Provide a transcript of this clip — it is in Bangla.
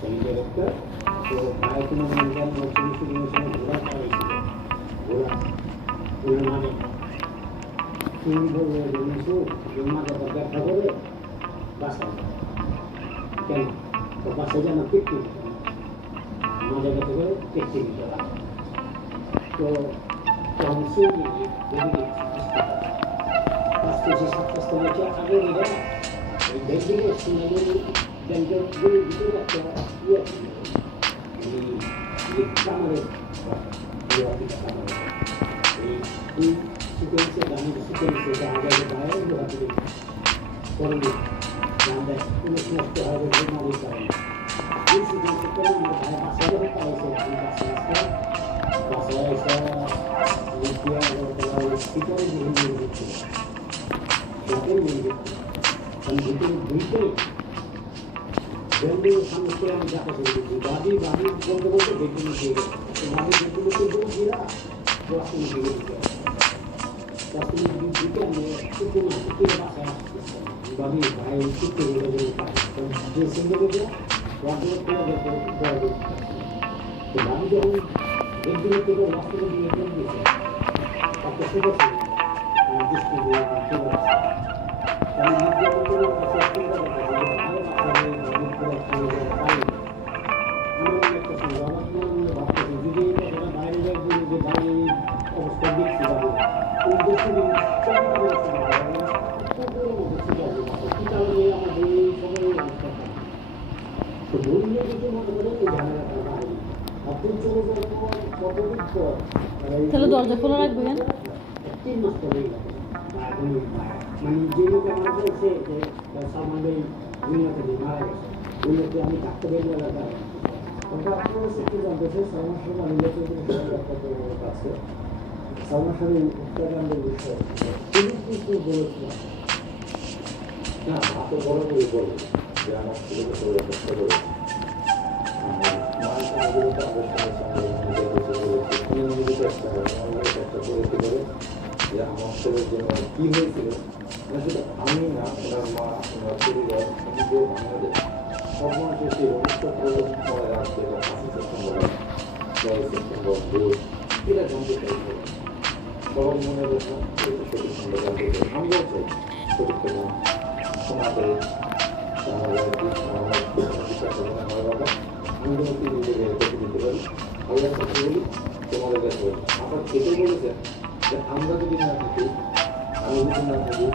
সেমিকন্ডাক্টর তো বায়োকোনো মেন্টাল মল্টিমিশন ঘোরা করা হয়েছিল ঘোরা ঘোরা মানে তুমি বলবে জিনিসও জমা দেওয়ার ব্যাখ্যা করে বাসায় কেন তো বাসায় যেন পিকনিক মজা করতে করে পিকনিক দেওয়া তো তখন সুইমিং দেখি আজকে যে সাতটা লেখা আগে এরা এই বেগিংয়ের সিনেমাগুলি ব্যাংকগুলির ভিতরে একটা ইয়ে এই কামারের এই সিকোয়েন্সে গানের সিকোয়েন্সে দেখা যায় বাইরে হাতে করলে আমরা কোনো নষ্ট হবে মালিক পাই এই সিকোয়েন্সে করে আমরা বাসায় যখন পাইছে আমি বাসায় এসে লিখিয়া স্পিকারে যেগুলো নিয়ে দিচ্ছে যাদের নিয়ে দিচ্ছে আমি ভিতরে দুইটাই ব্যান্ডের সামনে করে আমি দেখা শুরু করছি বাদি বলতে বলতে বেগুনি দিয়ে গেছে বাদি বেগুনি দিয়ে দিয়া রাস্তায় দিয়ে দিতে রাস্তায় দিতে আমি শুধু না শুধু বাসায় আসতেছি বাদি ভাই শুধু যে সুন্দর দিয়ে ওয়ার্ডের করে দেখো তো বাদি যখন বেগুনি থেকে রাস্তায় দিয়ে দিয়েছে একটা সুযোগ দৃষ্টি দিয়ে চলে আসছে আমি নিজে করে কাছে চিন্তা করতে বাইরে যাবে যে বাইরে অবস্থা দেখছি তাহলে দরজা খোলা রাখবেন 3 মাস পরে মানে যে লোক আমার বলছে যে সালমানের দুনিয়াতে মারা গেছে ওই লোককে আমি ডাক্তারের এলাকা আপনারা কি জানতেছে সালমান শাহ রিলেটেড আছে সালমান শাহ হত্যাকাণ্ডের বিষয়ে তিনি কিন্তু বলেছিলেন না এত বড় করে বলে যে আমার ছেলেকে করে হত্যা করে যে আমার ছেলের জন্য কি হয়েছিল শুধু আমি না ওনার মা ওনার পরিবার সমগ্র বাংলাদেশ সব মানুষের সেই অনুষ্ঠান প্রজন্ময় আসছে বা 5 সেপ্টেম্বর 10 সেপ্টেম্বর এটা জানতে চাইছে সবার মনে রেখা সঠিক আমরা জানতে চাই আমরাও চাই সঠিক এবং শোনাতে বিশ্বাস করি না আমার বাবা আমি যেন কি নিজেকে দেখে দিতে পারি আল্লাহ কাছে বলি তোমাদের কাছে বলি আবার এটাই বলেছেন যে আমরা যদি না থাকি আমি যদি না থাকি